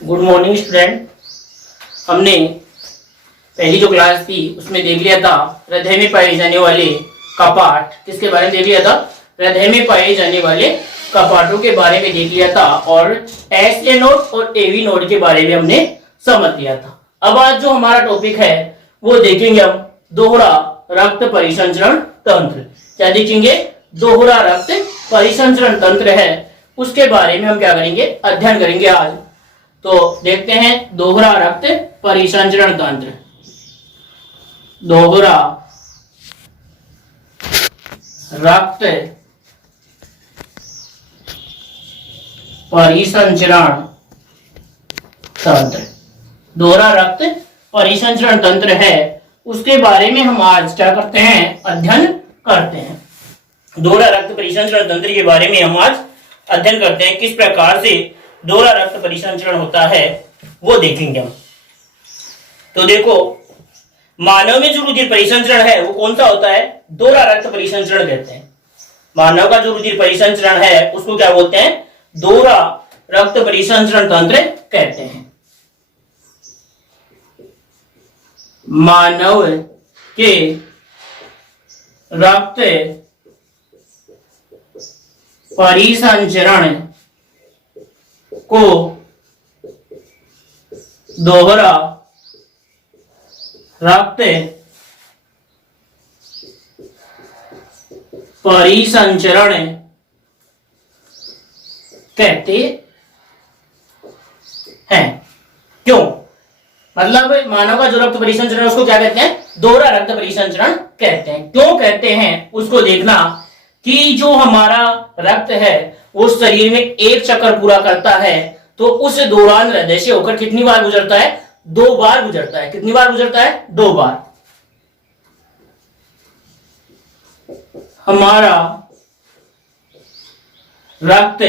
Good morning student. हमने पहली जो क्लास थी उसमें देख लिया था हृदय में पाए जाने वाले कपाट। किसके बारे में देख लिया था? हृदय में पाए जाने वाले कपाटों के बारे में देख लिया था और एसए नोड और एवी नोड के बारे में हमने समझ लिया था। अब आज जो हमारा टॉपिक है वो देखेंगे हम दोहरा रक्त परिसंचरण तंत्र। क्या देखेंगे? दोहरा रक्त परिसंचरण तंत्र है, उसके बारे में हम क्या करेंगे? अध्ययन करेंगे आज। तो देखते हैं दोहरा रक्त परिसंचरण तंत्र। दोहरा रक्त परिसंचरण तंत्र, दोहरा रक्त परिसंचरण तंत्र है, उसके बारे में हम आज क्या करते हैं? अध्ययन करते हैं। दोहरा रक्त परिसंचरण तंत्र के बारे में हम आज अध्ययन करते हैं। किस प्रकार से दोहरा रक्त परिसंचरण होता है वो देखेंगे हम। तो देखो, मानव में जो रुधिर परिसंचरण है वो कौन सा होता है? दोहरा रक्त परिसंचरण कहते हैं। मानव का जो रुधिर परिसंचरण है उसको क्या बोलते हैं? दोहरा रक्त परिसंचरण तंत्र कहते हैं। मानव के रक्त परिसंचरण को दोहरा रक्त परिसंचरण कहते हैं। क्यों? मतलब मानव का जो रक्त परिसंचरण है उसको क्या कहते हैं? दोहरा रक्त परिसंचरण कहते हैं। क्यों कहते हैं उसको देखना कि जो हमारा रक्त है वो शरीर में एक चक्कर पूरा करता है, तो उस दौरान हृदय से होकर कितनी बार गुजरता है? 2 बार गुजरता है। कितनी बार गुजरता है? 2 बार। हमारा रक्त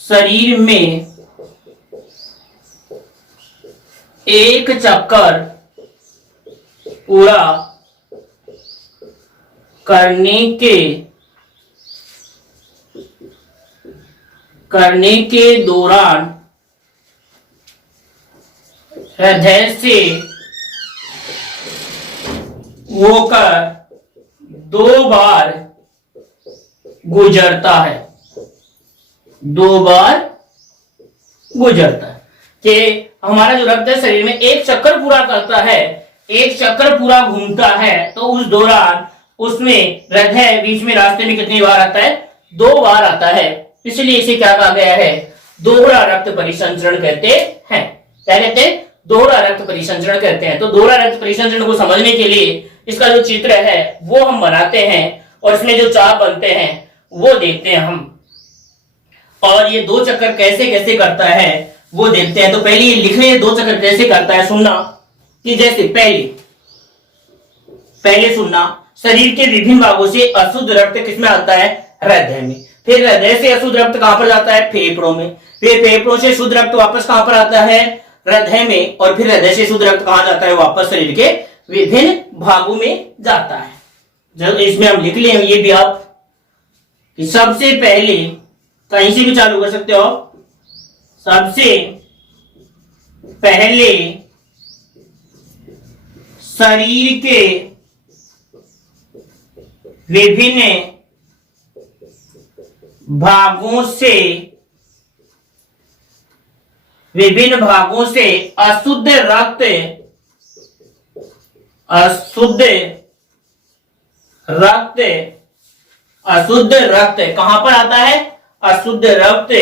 शरीर में एक चक्कर पूरा करने के दौरान हृदय से होकर 2 बार गुजरता है। 2 बार गुजरता है कि हमारा जो रक्त है शरीर में एक चक्कर पूरा करता है, एक चक्कर पूरा घूमता है, तो उस दौरान उसमें हृदय बीच में रास्ते में कितनी बार आता है? 2 बार आता है। इसलिए इसे क्या कहा गया है? दोहरा रक्त परिसंचरण कहते हैं। क्या कहते हैं? दोहरा रक्त परिसंचरण कहते हैं। तो दोहरा रक्त परिसंचरण को समझने के लिए इसका जो चित्र है वो हम बनाते हैं और इसमें जो चाप बनते हैं वो देखते हैं हम, और ये 2 चक्कर कैसे कैसे करता है वो देखते हैं। तो पहले ये लिख लें 2 चक्कर कैसे करता है। सुनना कि जैसे पहले सुनना, शरीर के विभिन्न भागों से अशुद्ध रक्त किसमें आता है? हृदय में। फिर हृदय से अशुद्ध रक्त कहां पर जाता है? फेफड़ों में। फिर फेफड़ों से शुद्ध रक्त वापस कहां पर आता है? हृदय में। और फिर हृदय से शुद्ध रक्त कहां जाता है? वापस शरीर के विभिन्न भागों में जाता है। जब इसमें हम लिख लें ये भी आप कि सबसे पहले कहीं से भी चालू कर सकते हो। सबसे पहले शरीर के विभिन्न भागों से अशुद्ध रक्त कहां पर आता है? अशुद्ध रक्त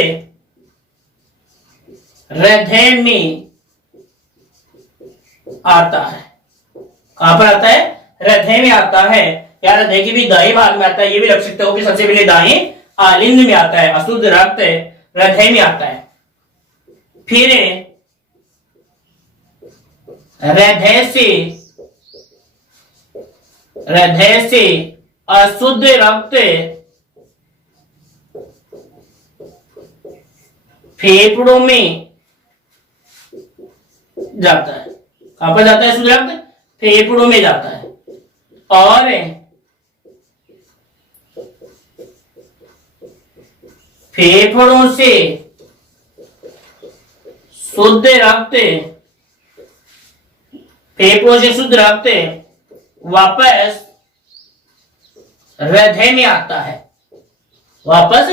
हृदय में आता है। कहां पर आता है? हृदय में आता है। यार हृदय के भी दाएं भाग में आता है, ये भी रख सकते हो कि सबसे पहले दाएं आलिंद में आता है। अशुद्ध रक्त हृदय में आता है। फिर हृदय से अशुद्ध रक्त फेफड़ों में जाता है। कहां पर जाता है अशुद्ध रक्त? फेफड़ों में जाता है। और फेफड़ों से शुद्ध रक्त फेफड़ों से शुद्ध रक्त वापस हृदय में आता है, वापस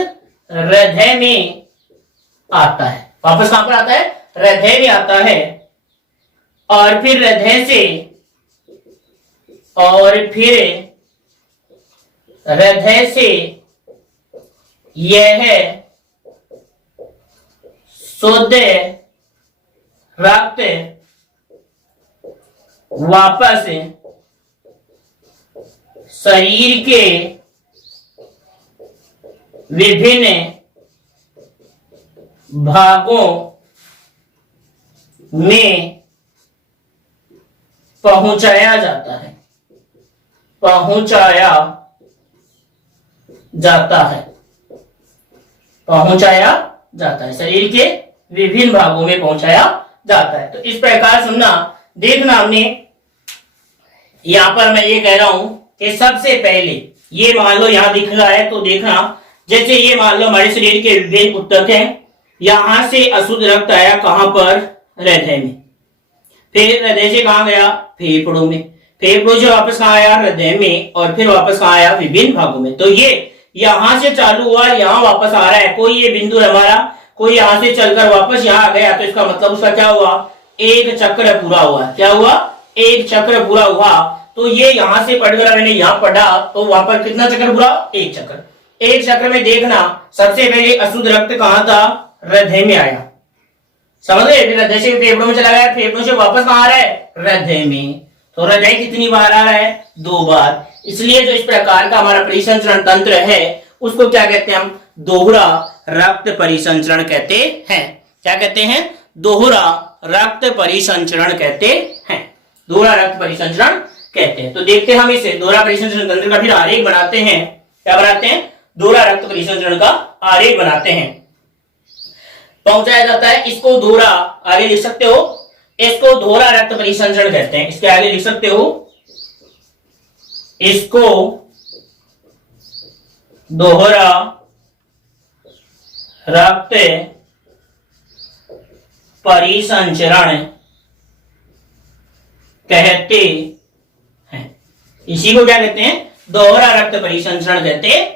हृदय में आता है। वापस कहां पर आता है? हृदय में आता है। और फिर हृदय से यह शुद्ध रक्त वापस शरीर के विभिन्न भागों में पहुंचाया जाता है, पहुंचाया जाता है, शरीर के विभिन्न भागों में पहुंचाया जाता है। तो इस प्रकार सुनना, देखना, हमने यहां पर मैं ये कह रहा हूं कि सबसे पहले ये मान लो यहां दिख रहा है, तो देखना, जैसे ये मान लो हमारे शरीर के विभिन्न ऊतक हैं, यहां से अशुद्ध रक्त आया कहां पर? हृदय में। फिर हृदय से कहां गया? फेफड़ों में। फेफड़ों से वापस कहां आया? हृदय में। और फिर वापस कहां आया? विभिन्न भागों में। तो ये यहां से चालू हुआ, यहां वापस आ रहा है। कोई ये बिंदु है हमारा, कोई यहां से चलकर वापस यहां आ गया, तो इसका मतलब उसका क्या हुआ? एक चक्र पूरा हुआ। क्या हुआ? एक चक्र पूरा हुआ। तो ये यहां से पढ़कर मैंने यहां पढ़ा, तो वहां पर कितना चक्र पूरा? एक चक्र। एक चक्र में देखना, सबसे पहले अशुद्ध रक्त कहां था? हृदय में आया, समझ गए? फिर हृदय से फेफड़ों में चला गया, फेफड़ों से वापस कहां आ रहा है? हृदय में। तो हृदय कितनी बार आ रहा है? 2 बार। इसलिए जो इस प्रकार का हमारा परिसंचरण तंत्र है उसको क्या कहते हैं? हम दोहरा रक्त परिसंचरण कहते हैं। क्या कहते हैं? दोहरा रक्त परिसंचरण कहते हैं। दोहरा रक्त परिसंचरण कहते हैं। तो देखते हैं हम इसे दोहरा परिसंचरण तंत्र का फिर आरेख बनाते हैं। क्या बनाते हैं? दोहरा रक्त परिसंचरण का आरेख बनाते हैं। पहुंचाया जाता है, इसको दोहरा, आगे लिख सकते हो, इसको दोहरा रक्त परिसंचरण कहते हैं। इसके आगे लिख सकते हो, इसको दोहरा रक्त परिसंचरण कहते हैं। इसी को क्या कहते हैं? दोहरा रक्त परिसंचरण कहते हैं।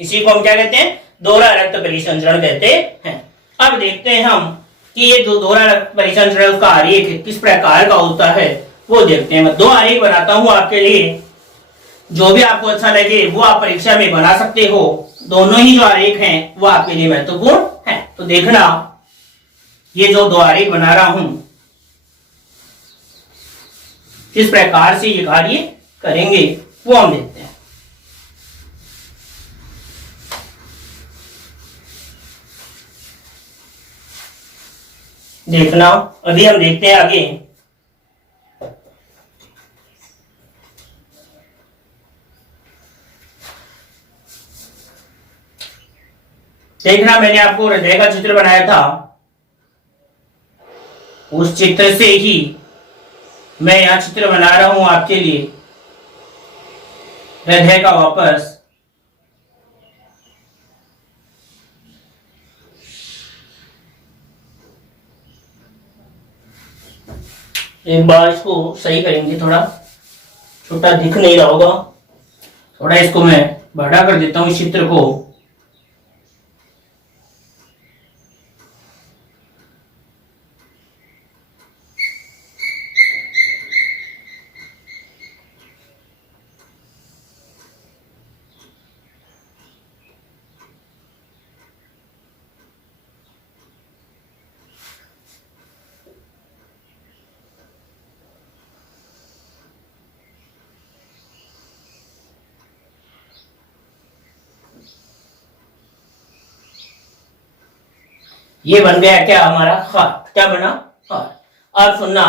इसी को हम क्या कहते हैं? दोहरा रक्त परिसंचरण कहते हैं। अब देखते हैं हम कि ये जो दोहरा रक्त परिसंचरण का आरेख किस प्रकार का होता है, वो देखते हैं। मैं 2 आरेख बनाता हूं आपके लिए, जो भी आपको अच्छा लगे वो आप परीक्षा में बना सकते हो। दोनों ही जो आरेख हैं वो आपके लिए महत्वपूर्ण है। तो देखना, ये जो 2 आरेख बना रहा हूं, किस प्रकार से ये कार्य करेंगे वो हम देखते हैं। देखना, अभी हम देखते हैं आगे। देखना, मैंने आपको हृदय का चित्र बनाया था, उस चित्र से ही मैं यहां चित्र बना रहा हूं आपके लिए हृदय का वापस। एक बार इसको सही करेंगे, थोड़ा छोटा दिख नहीं रहा होगा, थोड़ा इसको मैं बड़ा कर देता हूं इस चित्र को। ये बन गया क्या हमारा? हार्ट। क्या बना? हार्ट। अब सुनना,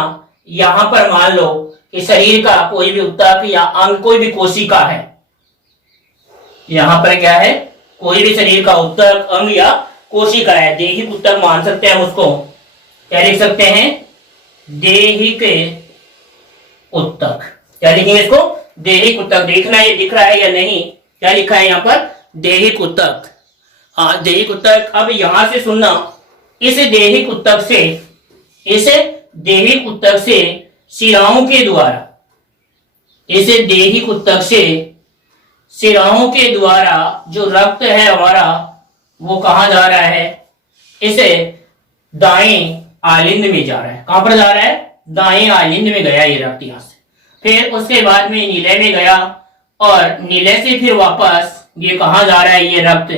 यहां पर मान लो कि शरीर का कोई भी ऊतक या अंग, कोई भी कोशिका है। यहां पर क्या है? कोई भी शरीर का ऊतक, अंग या कोशिका है। देहिक ऊतक मान सकते हैं हम उसको। क्या लिख सकते हैं? देहिक ऊतक। क्या लिखेंगे इसको? देहिक ऊतक। देखना ये दिख रहा है या नहीं? क्या लिखा है यहां पर? देहिक ऊतक। हाँ, देहिक ऊतक। अब यहां से सुनना, इस देहिक ऊतक से इस देहिक ऊतक से शिराओं के द्वारा, इस देहिक ऊतक से शिराओं के द्वारा जो रक्त है हमारा वो कहां जा रहा है, इसे दाएं आलिंद में जा रहा है। कहां पर जा रहा है? दाएं आलिंद में गया ये रक्त यहां से, फिर उसके बाद में नीले में गया और नीले से फिर वापस ये कहां जा रहा है, ये रक्त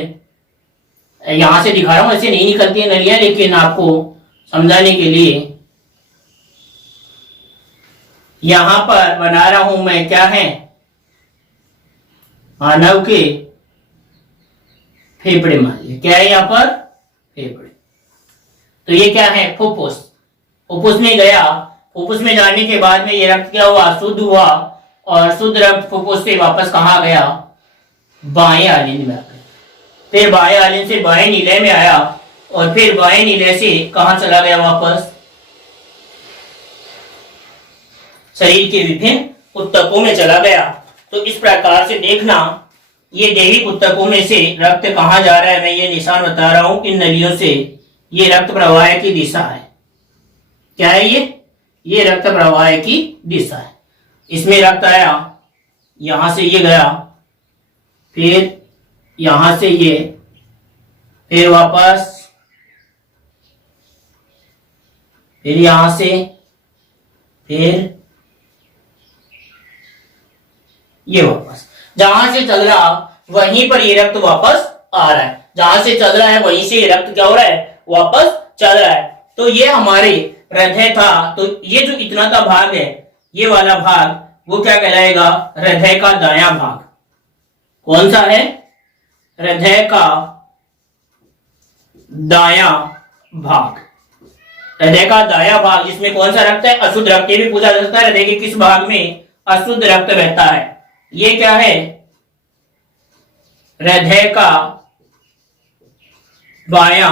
यहां से दिखा रहा हूं, ऐसे नहीं निकलती है नलियां, लेकिन आपको समझाने के लिए यहां पर बना रहा हूं मैं, क्या है, मानव के फेफड़े मान लिया, क्या है यहां पर, फेफड़े। तो ये क्या है, फुफ्फुस। फुफ्फुस में गया, फुफ्फुस में जाने के बाद में ये रक्त क्या हुआ, शुद्ध हुआ, और शुद्ध रक्त फुफ्फुस से वापस कहां गया, बाएं आलिंद में आ गया, फिर बाएं आलिंद से बाएं नीले में आया, और फिर बाएं नीले से कहां चला गया, वापस शरीर के विभिन्न ऊतकों में चला गया। तो इस प्रकार से देखना, ये देहिक ऊतकों में से रक्त कहां जा रहा है, मैं ये निशान बता रहा हूं, इन नलियों से ये रक्त प्रवाह की दिशा है। क्या है ये रक्त प्रवाह की दिशा है। इसमें रक्त आया, यहां से ये गया, फिर यहां से ये, फिर वापस, फिर यहां से, फिर ये वापस, जहां से चल रहा वहीं पर ये रक्त वापस आ रहा है, जहां से चल रहा है वहीं से ये रक्त क्या हो रहा है, वापस चल रहा है। तो ये हमारे हृदय था, तो ये जो इतना का भाग है, ये वाला भाग वो क्या कहलाएगा, हृदय का दायां भाग। कौन सा है, हृदय का दायां भाग। हृदय का दायां भाग, जिसमें कौन सा रक्त है, अशुद्ध रक्त। ये भी पूछा जा सकता है हृदय के किस भाग में अशुद्ध रक्त बहता है। ये क्या है, हृदय का बायां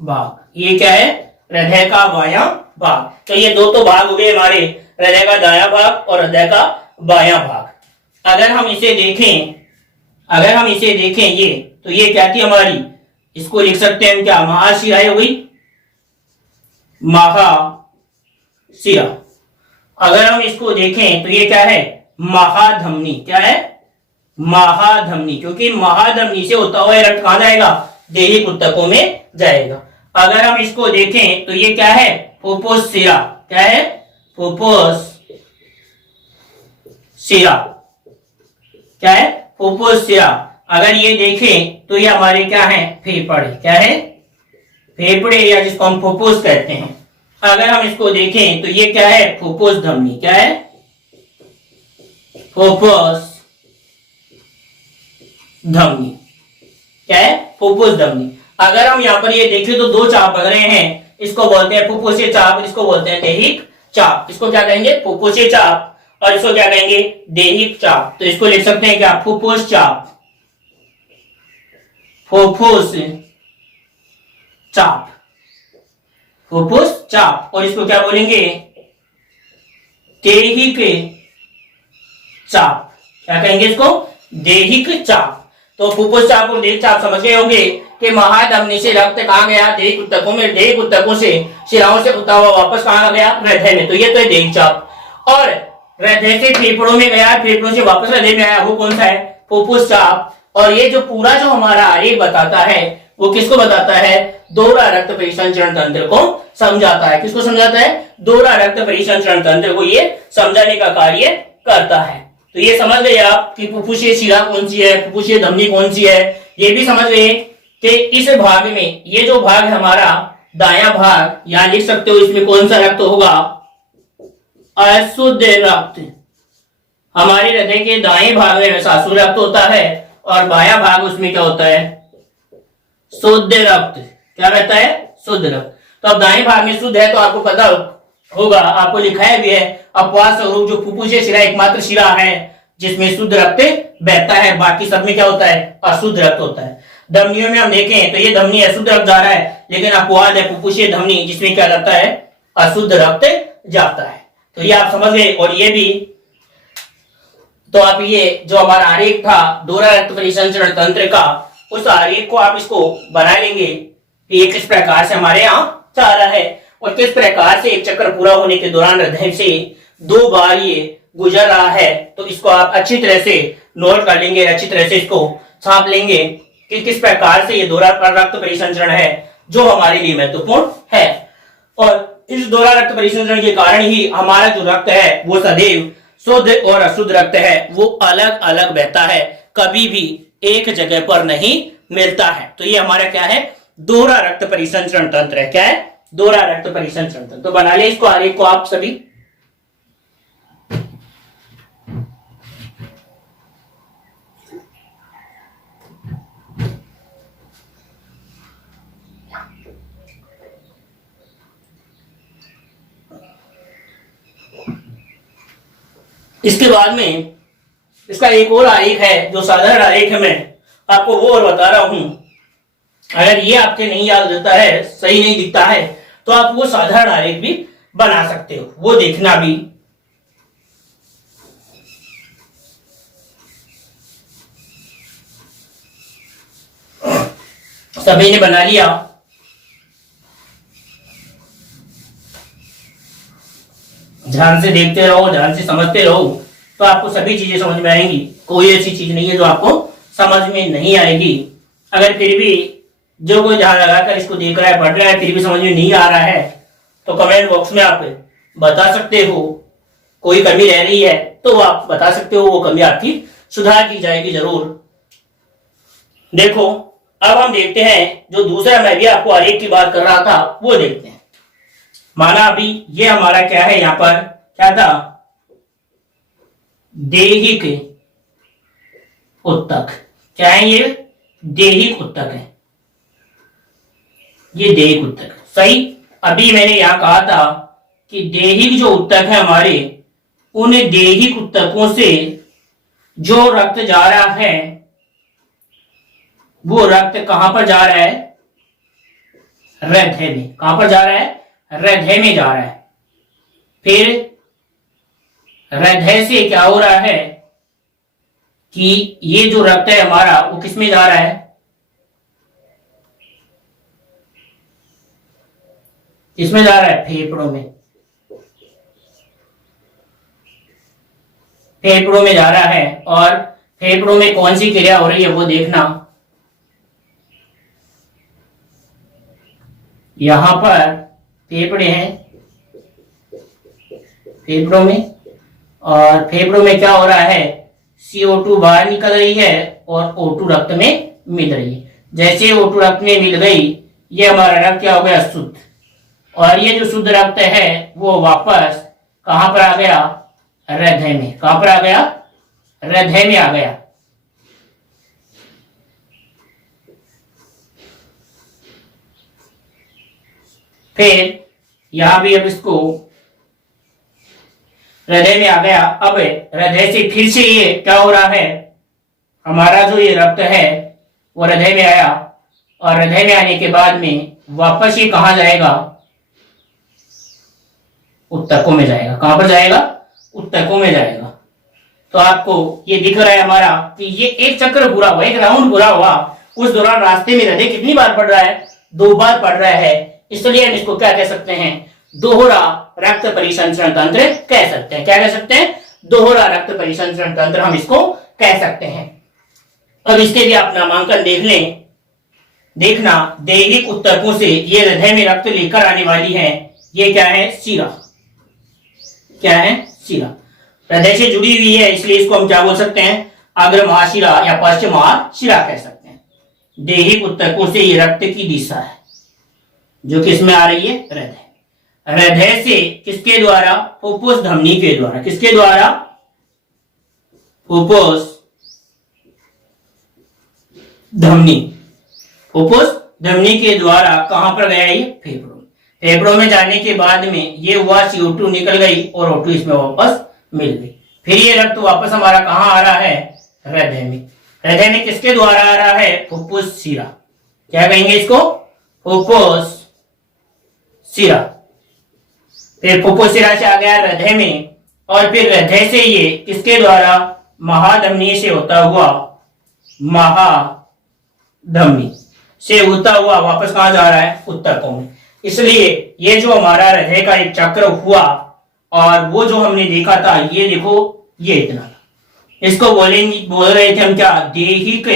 भाग। ये क्या है, हृदय का बायां भाग। तो ये दो तो भाग हो गए हमारे, हृदय का दायां भाग और हृदय का बायां भाग। अगर हम इसे देखें, अगर हम इसे देखें ये, तो ये क्या थी हमारी, इसको लिख सकते हैं हम क्या, महाशिरा हो गई, महाशिरा। अगर हम इसको देखें तो ये क्या है, महाधमनी। क्या है, महाधमनी, क्योंकि महाधमनी से होता हुआ रक्त कहां जाएगा, देहिक ऊतकों में जाएगा। अगर हम इसको देखें तो ये क्या है, फुफ्फुस शिरा। क्या है, फुफ्फुस शिरा। क्या है, फुफ्फुस शिरा। अगर ये देखें तो ये हमारे क्या है, फेफड़े। क्या है, फेफड़े, या जिसको हम फुफ्फुस कहते हैं। अगर हम इसको देखें तो ये क्या है, फुफ्फुस धमनी। क्या है, फुफ्फुस धमनी। क्या है, फुफ्फुस धमनी। अगर हम यहाँ पर ये देखें तो दो चाप बन रहे हैं, इसको बोलते हैं फुफ्फुसीय चाप, इसको बोलते हैं देहिक चाप। इसको क्या कहेंगे, फुफ्फुसीय चाप, और इसको क्या कहेंगे, देहिक चाप। तो इसको लिख सकते हैं क्या, फुफ्फुस चाप, फुफ्फुस चाप, फुफ्फुस चाप। और इसको क्या बोलेंगे, देहिक चाप। क्या कहेंगे इसको, देहिक चाप। तो फुफ्फुस चाप और देहिक चाप समझ गए होंगे कि महाधमनी से रक्त कहां गया, देहिक ऊतकों में, देहिक ऊतकों से शिराओं से होता हुआ वापस कहां गया, हृदय में। तो ये तो है देहिक चाप। और हृदय से फेफड़ों में गया, फेफड़ों से वापस हृदय में आया, वो कौन सा है, फुफ्फुस चाप। और ये जो पूरा जो हमारा आरेख बताता है वो किसको बताता है, दोहरा रक्त परिसंचरण तंत्र को समझाता है। किसको समझाता है, दोहरा रक्त परिसंचरण तंत्र को ये समझाने का कार्य करता है। तो ये समझ गए आप कि फुफ्फुसीय शिरा कौन सी है, फुफ्फुसीय धमनी कौन सी है। ये भी समझ गए कि इस भाग में, ये जो भाग है हमारा दायां भाग, यहां लिख सकते हो, इसमें कौन सा रक्त होगा, अशुद्ध रक्त। हमारे हृदय के दाएं भाग में वैसा अशुद्ध रक्त होता है, और बायां भाग उसमें क्या होता है, शुद्ध रक्त। क्या रहता है, शुद्ध रक्त। तो अब दाएं भाग में शुद्ध है, तो आपको पता होगा, आपको लिखाया भी है, अपवाद स्वरूप जो फुफ्फुसीय शिरा एकमात्र शिरा है जिसमें शुद्ध रक्त बहता है, बाकी सब में क्या होता है, अशुद्ध रक्त होता है। धमनियों में हम देखें तो ये धमनी अशुद्ध रक्त जा रहा है, लेकिन अपवाद है फुफ्फुसीय धमनी जिसमें क्या जाता है, अशुद्ध रक्त जाता है। तो ये आप समझ गए। और ये भी, तो आप ये जो हमारा आरेख था दोहरा रक्त परिसंचरण तंत्र का, उस आरेख को आप इसको बना लेंगे कि ये किस प्रकार से हमारे यहाँ जा रहा है। और किस प्रकार से एक चक्कर पूरा होने के दौरान हृदय से 2 बार ये गुजर रहा है, तो इसको आप अच्छी तरह से नोट कर लेंगे, अच्छी तरह से इसको छाप लेंगे कि किस प्रकार से ये दोहरा रक्त परिसंचरण है जो हमारे लिए महत्वपूर्ण है। और इस दोहरा रक्त परिसंचरण के कारण ही हमारा जो रक्त है वो सदैव शुद्ध और अशुद्ध रक्त है वो अलग अलग बहता है, कभी भी एक जगह पर नहीं मिलता है। तो ये हमारा क्या है, दोहरा रक्त परिसंचरण तंत्र है। क्या है, दोहरा रक्त परिसंचरण तंत्र। तो बना ले इसको आरेख को आप सभी। इसके बाद में इसका एक और आरेख है जो साधारण आरेख है, मैं आपको वो और बता रहा हूं। अगर ये आपके नहीं याद रहता है, सही नहीं दिखता है, तो आप वो साधारण आरेख भी बना सकते हो, वो देखना भी। सभी ने बना लिया। ध्यान से देखते रहो, ध्यान से समझते रहो, तो आपको सभी चीजें समझ में आएंगी। कोई ऐसी चीज नहीं है जो आपको समझ में नहीं आएगी। अगर फिर भी जो कोई ध्यान लगाकर इसको देख रहा है, पढ़ रहा है, फिर भी समझ में नहीं आ रहा है, तो कमेंट बॉक्स में आप बता सकते हो। कोई कमी रह रही है तो आप बता सकते हो, वो कमी आपकी सुधार की जाएगी जरूर। देखो, अब हम देखते हैं जो दूसरा मैं भी आपको आरेख की बात कर रहा था वो देखते हैं। माना अभी ये हमारा क्या है, यहां पर क्या था, देहिक उत्तक। क्या है ये, देहिक उत्तक है, ये देहिक उत्तक है। सही, अभी मैंने यहां कहा था कि देहिक जो उत्तक है हमारे, उन देहिक उत्तकों से जो रक्त जा रहा है वो रक्त कहां पर जा रहा है, हृदय में। कहां पर जा रहा है, हृदय में जा रहा है। फिर हृदय से क्या हो रहा है कि ये जो रक्त है हमारा वो किस में जा रहा है, किसमें जा रहा है, फेफड़ों में। फेफड़ों में जा रहा है। और फेफड़ों में कौन सी क्रिया हो रही है वो देखना। यहां पर फेफड़े हैं, फेफड़ों में, और फेफड़ों में क्या हो रहा है, CO2 बाहर निकल रही है और O2 रक्त में मिल रही है। जैसे O2 रक्त में मिल गई, ये हमारा रक्त क्या हो गया, शुद्ध। और ये जो शुद्ध रक्त है वो वापस कहां पर आ गया, हृदय में। कहां पर आ गया, हृदय में आ गया। फिर यहां भी अब इसको हृदय में आ गया। अब हृदय से फिर से ये क्या हो रहा है, हमारा जो ये रक्त है वो हृदय में आया, और हृदय में आने के बाद में वापस ये कहां जाएगा, उत्तकों में जाएगा। कहां पर जाएगा, उत्तकों में जाएगा। तो आपको ये दिख रहा है हमारा कि ये एक चक्र पूरा हुआ, एक राउंड पूरा हुआ। उस दौरान रास्ते में हृदय कितनी बार पड़ रहा है, 2 बार पड़ रहा है। इसलिए हम इसको क्या कह सकते हैं, दोहरा रक्त परिसंचरण तंत्र कह सकते हैं। क्या कह सकते हैं, दोहरा रक्त परिसंचरण तंत्र हम इसको कह सकते हैं। अब इसके भी आप नामांकन देख लें। देखना, दैहिक उत्तकों से ये हृदय में रक्त लेकर आने वाली है, ये क्या है, शिरा। क्या है, शिरा। हृदय से जुड़ी हुई है, इसलिए इसको हम क्या बोल सकते हैं, अग्र महाशिरा या पश्चिम महाशिरा कह सकते हैं। दैहिक उत्तकों से ये रक्त की दिशा है जो किसमें आ रही है, हृदय। हृदय से किसके द्वारा, फुफ्फुस धमनी के द्वारा। किसके द्वारा, फुफ्फुस धमनी। फुफ्फुस धमनी के द्वारा कहां पर गया, ये फेफड़ों। फेफड़ों में जाने के बाद में ये हुआ, CO2 निकल गई और O2 इसमें वापस मिल गई। फिर ये रक्त वापस हमारा कहां आ रहा है, हृदय में। हृदय में किसके द्वारा आ रहा है, फुफ्फुस शिरा। क्या कहेंगे इसको, फुफ्फुस शिरा। फिर फुफ्फुस शिरा से आ गया हृदय में, और फिर हृदय से ये किसके द्वारा, महाधमनी से होता हुआ, महाधमनी से होता हुआ वापस कहां जा रहा है, उत्तकों में। इसलिए ये जो हमारा हृदय का एक चक्र हुआ, और वो जो हमने देखा था, ये देखो ये इतना, इसको बोल रहे थे हम क्या, देहिक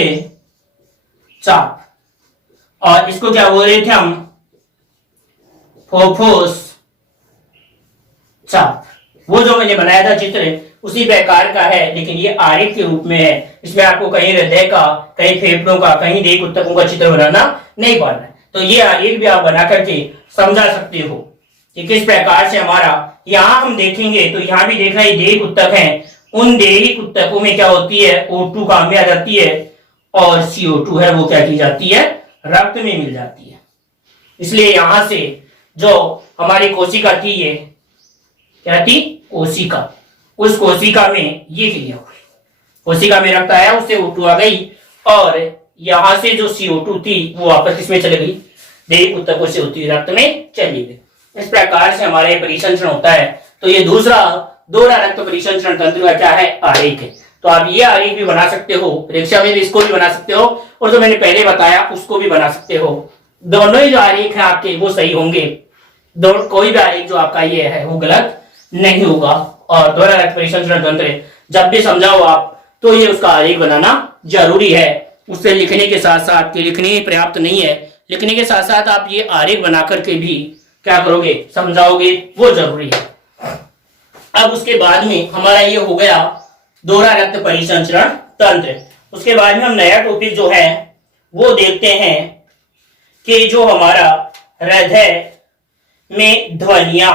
चाप, और इसको क्या बोल रहे थे हम, फोफोस चाप। वो जो मैंने बनाया था चित्र उसी प्रकार का है, लेकिन ये आरेख के रूप में है। इसमें आपको कहीं हृदय का, कहीं फेफड़ों का, कहीं देह ऊतकों का चित्र बनाना नहीं पड़ रहा है। तो ये आरेख भी आप बना करके समझा सकते हो कि किस प्रकार से हमारा, यहाँ हम देखेंगे तो यहाँ भी देखना ये देह ऊतक है, उन देही ऊतकों में क्या होती है, O2 काम में आ जाती है, और CO2 है वो क्या की जाती है, रक्त में मिल जाती है। इसलिए यहां से जो हमारी कोशिका थी, ये क्या थी, कोशिका, उस कोशिका में ये क्रिया हुई, कोशिका में रक्त आया, उससे O2 आ गई, और यहां से जो CO2 थी वो वापस किसमें चली गई, देह ऊतकों से होती हुई रक्त में चली गई। इस प्रकार से हमारे परिसंचरण होता है। तो ये दूसरा दोहरा रक्त परिसंचरण तंत्र का क्या है, आरेख है। तो आप ये आरेख भी बना सकते हो, परीक्षा में भी इसको भी बना सकते हो, और जो मैंने पहले बताया उसको भी बना सकते हो। दोनों ही जो आरेख है आपके वो सही होंगे, कोई भी आरेख जो आपका ये है वो गलत नहीं होगा। और दोहरा रक्त परिसंचरण तंत्र जब भी समझाओ आप तो ये उसका आरेख बनाना जरूरी है। उससे लिखने के साथ साथ, कि लिखने ही पर्याप्त नहीं है, लिखने के साथ साथ आप ये आरेख बना करके भी क्या करोगे, समझाओगे, वो जरूरी है। अब उसके बाद में हमारा ये हो गया दोहरा रक्त परिसंचरण तंत्र। उसके बाद में हम नया टॉपिक जो है वो देखते हैं कि जो हमारा हृदय में ध्वनियां,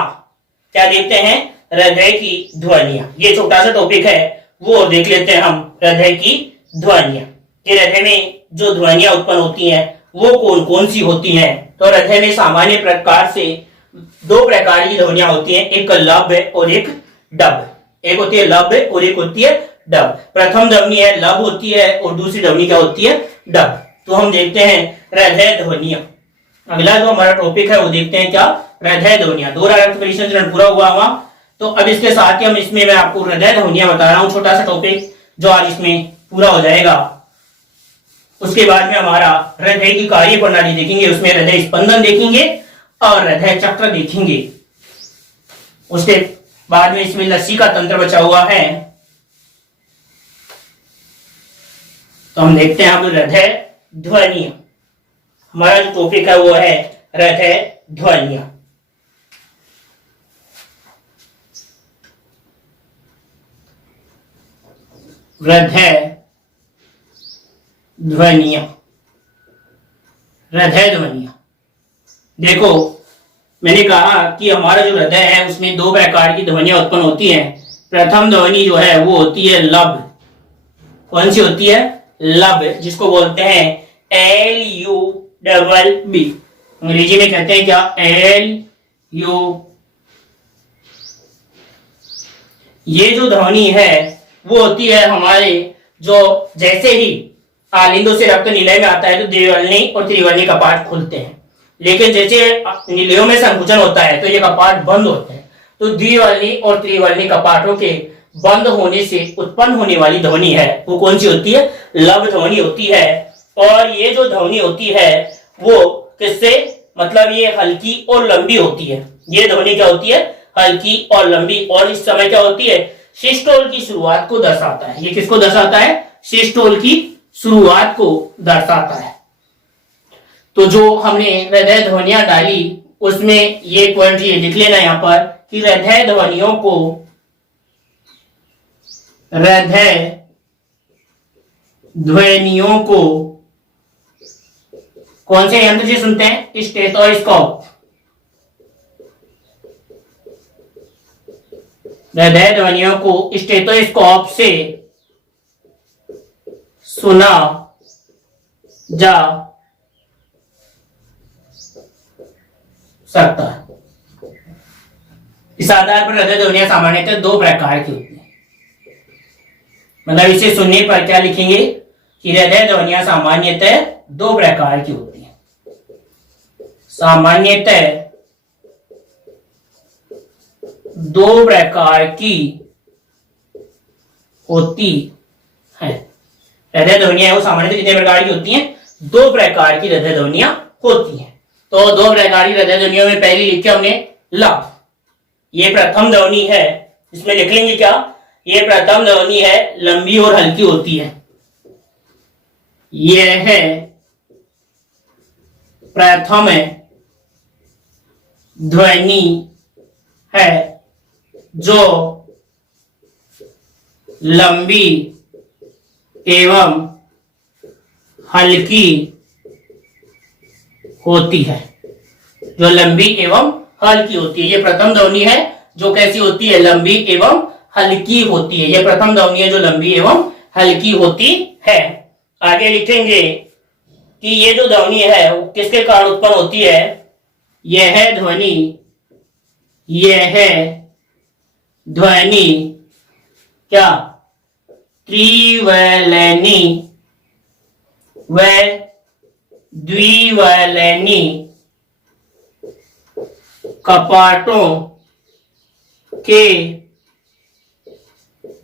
क्या देखते हैं, हृदय की ध्वनियां। ये छोटा सा टॉपिक है, वो देख लेते हैं हम, हृदय की ध्वनियां, कि हृदय में जो ध्वनियां उत्पन्न होती हैं वो कौन कौन सी होती हैं। तो हृदय में सामान्य प्रकार से दो प्रकार की ध्वनियां होती हैं, एक लब्ध और एक डब। एक होती है लब्ध और एक होती है डब। प्रथम ध्वनि है लब होती है, और दूसरी ध्वनि क्या होती है, डब। तो हम देखते हैं हृदय ध्वनियां। अगला जो हमारा टॉपिक है वो देखते हैं क्या, हृदय ध्वनियां। दोहरा रक्त परिसंचरण पूरा हुआ। तो अब इसके साथ ही हम इसमें मैं आपको हृदय ध्वनियां बता रहा हूं, छोटा सा टॉपिक जो आज इसमें पूरा हो जाएगा। उसके बाद में हमारा हृदय की कार्य प्रणाली देखेंगे, उसमें हृदय स्पंदन देखेंगे और हृदय चक्र देखेंगे। उसके बाद में इसमें लस्सी का तंत्र बचा हुआ है। तो हम देखते हैं अब हृदय ध्वनियां। हमारा जो टॉपिक है वो है हृदय ध्वनियां। हृदय ध्वनियां, हृदय ध्वनियां। देखो मैंने कहा कि हमारा जो हृदय है उसमें दो प्रकार की ध्वनियां उत्पन्न होती हैं। प्रथम ध्वनि जो है वो होती है लब। कौन सी होती है, लब, जिसको बोलते हैं LUBB। अंग्रेजी में कहते हैं क्या, LU। ये जो ध्वनि है वो होती है हमारे, जो जैसे ही आलिंदों से रक्त निलय में आता है तो द्विवर्णी और त्रिवर्णी कपाट खुलते हैं, लेकिन जैसे निलयों में संकुचन होता है तो ये कपाट बंद होते हैं। तो द्विवर्णी और त्रिवर्णी कपाटों के बंद होने से उत्पन्न होने वाली ध्वनि है वो कौन सी होती है, लब ध्वनि होती है। और ये जो ध्वनि होती है वो किससे, मतलब ये हल्की और लंबी होती है। ये ध्वनि क्या होती है, हल्की और लंबी, और इस समय क्या होती है, सिस्टोल की शुरुआत को दर्शाता है। ये किसको दर्शाता है, सिस्टोल की शुरुआत को दर्शाता है। तो जो हमने हृदय ध्वनियां डाली उसमें ये पॉइंट ये लिख लेना यहां पर कि हृदय ध्वनियों को, हृदय ध्वनियों को कौन से यंत्र से सुनते हैं, स्टेथोस्कोप। हृदय ध्वनियों को स्टेथोस्कोप से सुना जा सकता है। इस आधार पर हृदय ध्वनियां सामान्यतः दो प्रकार की होती है। मतलब इसे सुनने पर क्या लिखेंगे कि हृदय ध्वनियां सामान्यतः दो प्रकार की होती है। सामान्यतः दो प्रकार की होती है। हृदय ध्वनियां वो सामान्यतः कितने प्रकार की होती हैं, दो प्रकार की हृदय ध्वनियां होती हैं। तो दो प्रकार की हृदय ध्वनियों में पहली लिखी हमने ल, ये प्रथम ध्वनि है। इसमें लिख लेंगे क्या, ये प्रथम ध्वनि है, लंबी और हल्की होती है। यह है प्रथम ध्वनि है जो लंबी एवं हल्की होती है, जो लंबी एवं हल्की होती है। ये प्रथम ध्वनि है जो कैसी होती है, लंबी एवं हल्की होती है। ये प्रथम ध्वनि है जो लंबी एवं हल्की होती है। आगे लिखेंगे कि ये जो ध्वनि है वो किसके कारण उत्पन्न होती है। यह ध्वनि क्या, त्रिवलनी व द्विवलनी कपाटों के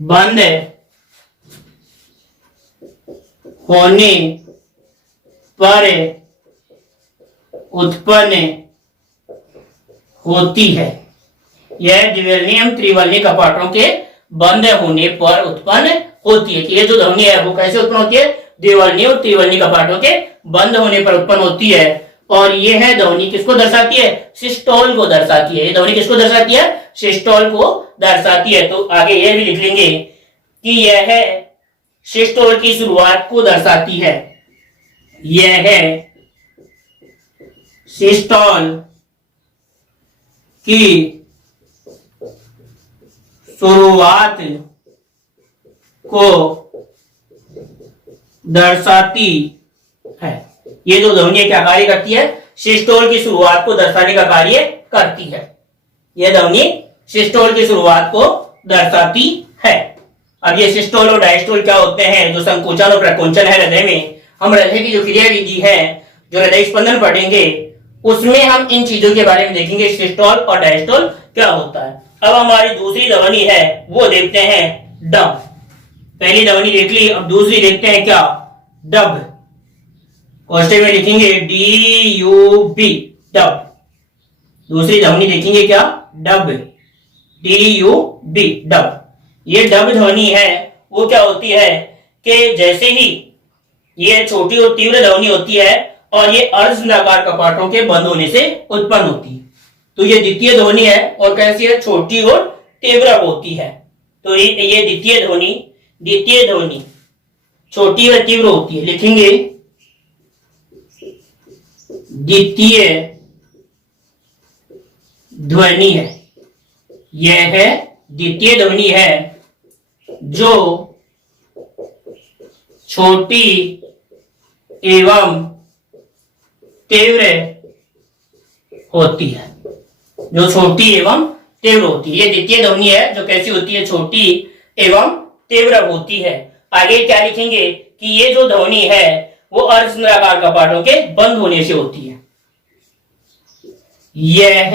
बंद होने पर उत्पन्न होती है। यह द्विवलनी एवं त्रिवलनी कपाटों के बंद होने पर उत्पन्न होती है। कि ये जो ध्वनि है वो कैसे उत्पन्न होती है, द्विवलनी और त्रिवलनी कपाटों के बंद होने पर उत्पन्न होती है। और यह है ध्वनि किसको दर्शाती है, सिस्टोल को दर्शाती है। ये ध्वनि किसको दर्शाती है, सिस्टोल को दर्शाती है। तो आगे यह भी लिख लेंगे कि यह है सिस्टोल की शुरुआत को दर्शाती है। यह है सिस्टोल की शुरुआत को दर्शाती है। ये जो ध्वनि क्या कार्य करती है, सिस्टोल की शुरुआत को दर्शाने का कार्य करती है। यह ध्वनि सिस्टोल की शुरुआत को दर्शाती है। अब ये सिस्टोल और डायस्टोल क्या होते हैं, जो संकोचन और प्रकोंचन है हृदय में, हम हृदय की जो क्रिया विधि है, जो हृदय स्पंदन पढ़ेंगे, उसमें हम इन चीजों के बारे में देखेंगे, सिस्टोल और डायस्टोल क्या होता है। अब हमारी दूसरी ध्वनि है वो देखते हैं डब। पहली ध्वनि देख ली, अब दूसरी देखते हैं क्या, डब। क्वेश्चन में लिखेंगे DUB, डब। दूसरी ध्वनि देखेंगे क्या, डब, DUB, डब। ये डब ध्वनि है वो क्या होती है कि जैसे ही ये छोटी और तीव्र ध्वनि होती है और ये अर्धनलाकार कपाटों के बंद होने से उत्पन्न होती है। तो ये द्वितीय ध्वनि है और कैसी है, छोटी और तीव्र होती है। तो ये द्वितीय ध्वनि छोटी और तीव्र होती है। लिखेंगे द्वितीय ध्वनि है, यह है द्वितीय ध्वनि है जो छोटी एवं तीव्र होती है, जो छोटी एवं तीव्र होती है। ये द्वितीय ध्वनि है जो कैसी होती है, छोटी एवं तीव्र होती है। आगे क्या लिखेंगे कि ये जो ध्वनि है वो अर्धनलाकार कपाटों के बंद होने से होती है। यह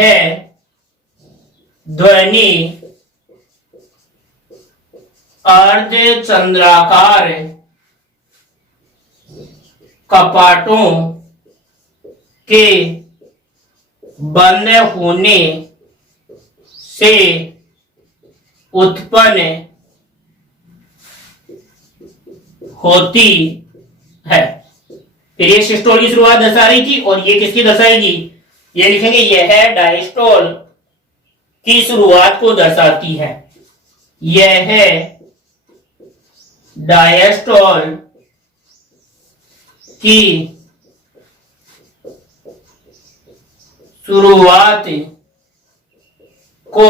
ध्वनि अर्धचंद्राकार कपाटों के बंद होने से उत्पन्न होती है। फिर ये सिस्टोल की शुरुआत दर्शा रही थी और ये किसकी दर्शाएगी, ये लिखेंगे यह डायस्टोल की शुरुआत को दर्शाती है। यह डायस्टोल की शुरुआत को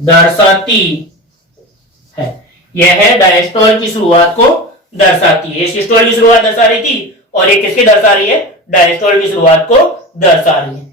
दर्शाती है। यह डायस्टोल की शुरुआत को दर्शाती है। ये सिस्टोल की शुरुआत दर्शा रही थी और ये किसकी दर्शा रही है, डायस्टोल की शुरुआत को दर्शा रही है।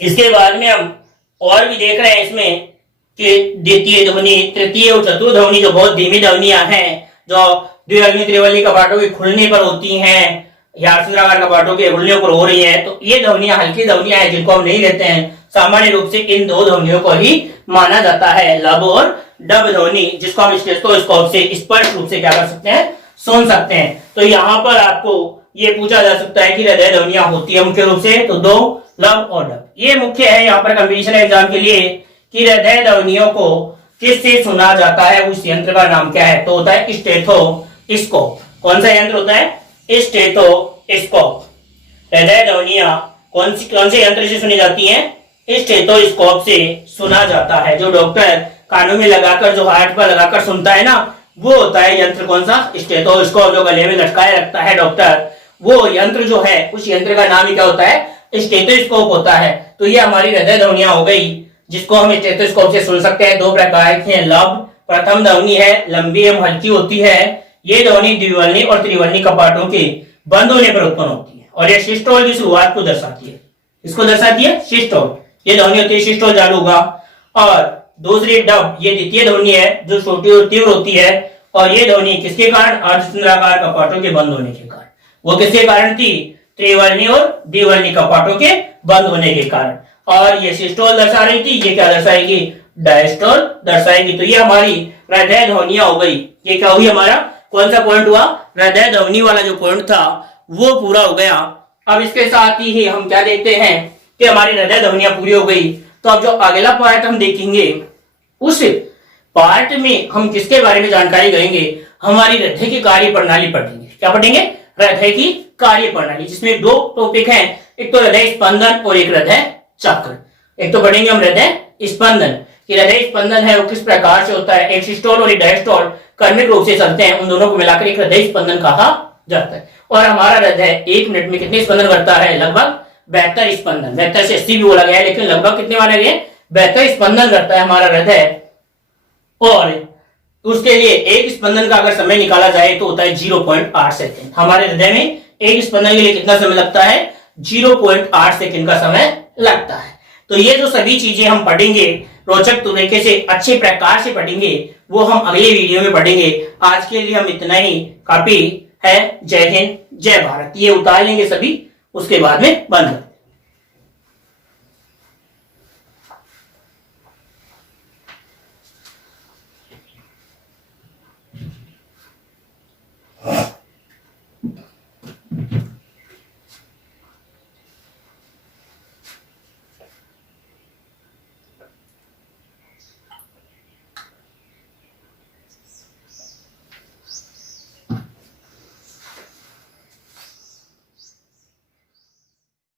इसके बाद में हम और भी देख रहे हैं इसमें कि द्वितीय ध्वनि, तृतीय और चतुर्थ ध्वनि जो बहुत धीमी ध्वनियां हैं, जो द्विवलनी त्रिवलनी कपाटों के खुलने पर होती हैं या अर्धचंद्राकार कपाटों के खुलने पर हो रही है, तो ये ध्वनियां हल्की ध्वनियां हैं जिनको हम नहीं लेते हैं। सामान्य रूप से इन दो ध्वनियों को ही माना जाता है, लब और डब ध्वनि, जिसको हम स्टेथोस्कोप से स्पष्ट रूप से क्या कर सकते हैं, सुन सकते हैं। तो यहाँ पर आपको ये पूछा जा सकता है कि हृदय ध्वनियां होती है मुख्य रूप से तो दो, लब और डब। ये मुख्य है यहाँ पर कंपटीशन एग्जाम के लिए कि हृदय ध्वनियों को किससे सुना जाता है, उस यंत्र का नाम क्या है? तो होता है स्टेथोस्कोप। कौन सा यंत्र होता है? स्टेथोस्कोप। हृदय ध्वनियां कौन से यंत्र से सुनी जाती हैं? स्टेथोस्कोप से सुना जाता है। जो डॉक्टर कानों में लगाकर, जो हार्ट पर लगाकर सुनता है ना, वो होता है यंत्र कौन सा? स्टेथोस्कोप। जो गले में लटकाए रखता है डॉक्टर, वो यंत्र जो है, उस यंत्र का नाम ही क्या होता है? स्टेथोस्कोप होता है। तो ये हमारी हृदय ध्वनियां हो गई जिसको हम स्टेथोस्कोप से सुन सकते हैं। दो प्रकार के हैं लब। प्रथम ध्वनि है लंबी एवं हल्की होती है। ये ध्वनि द्विवर्णी और त्रिवर्णी कपाटों के बंद होने पर उत्पन्न होती है और यह सिस्टोल की शुरुआत को दर्शाती है। इसको दर्शाती है सिस्टोल। ये ध्वनि होती है सिस्टोल चालू होगा। और दूसरी डब, ये द्वितीय ध्वनि है जो छोटी और तीव्र होती है। और ये ध्वनि किसके कारण? अर्धचंद्राकार कपाटों के बंद होने के कारण। वो किसके कारण थी? त्रिवर्णी और द्विवर्णी कपाटों के बंद होने के कारण। और ये सिस्टोल दर्शा रही थी, ये क्या दर्शाएगी? डायस्टोल दर्शाएगी। तो ये हमारी हृदय ध्वनियां हो गई। ये क्या हुई हमारा? कौन सा पॉइंट हुआ? हृदय ध्वनि वाला जो पॉइंट था वो पूरा हो गया। अब इसके साथ ही हम क्या देखते हैं कि हमारी हृदय ध्वनियां पूरी हो गई। तो अब जो अगला पार्ट हम देखेंगे, उस पार्ट में हम किसके बारे में जानकारी करेंगे? हमारी हृदय की कार्य प्रणाली पढ़ेंगे। क्या पढ़ेंगे? हृदय की कार्य प्रणाली, जिसमें दो टॉपिक हैं, एक तो हृदय स्पंदन और एक हृदय चक्र। एक तो पढ़ेंगे हम हृदय स्पंदन कि हृदय स्पंदन है वो किस प्रकार से होता है। एक सिस्टोल और एक डायस्टोल क्रमिक रूप से चलते हैं, उन दोनों को मिलाकर एक हृदय स्पंदन कहा जाता है। और हमारा हृदय 1 मिनट में कितने स्पंदन करता है? लगभग 72 स्पंदन। 72 से 80 भी बोला गया है, लेकिन लगभग कितने माने गए? 72 स्पंदन करता है हमारा हृदय। और उसके लिए एक स्पंदन का अगर समय निकाला जाए तो होता है 0.8 सेकंड। हमारे हृदय में एक स्पंदन के लिए कितना समय लगता है? 0.8 सेकंड का समय लगता है। तो ये जो सभी चीजें हम पढ़ेंगे, रोचक तरीके से, अच्छे प्रकार से पढ़ेंगे, वो हम अगले वीडियो में पढ़ेंगे। आज के लिए हम इतना ही काफी है। जय हिंद, जय भारत। ये उतार लेंगे सभी, उसके बाद में बंद।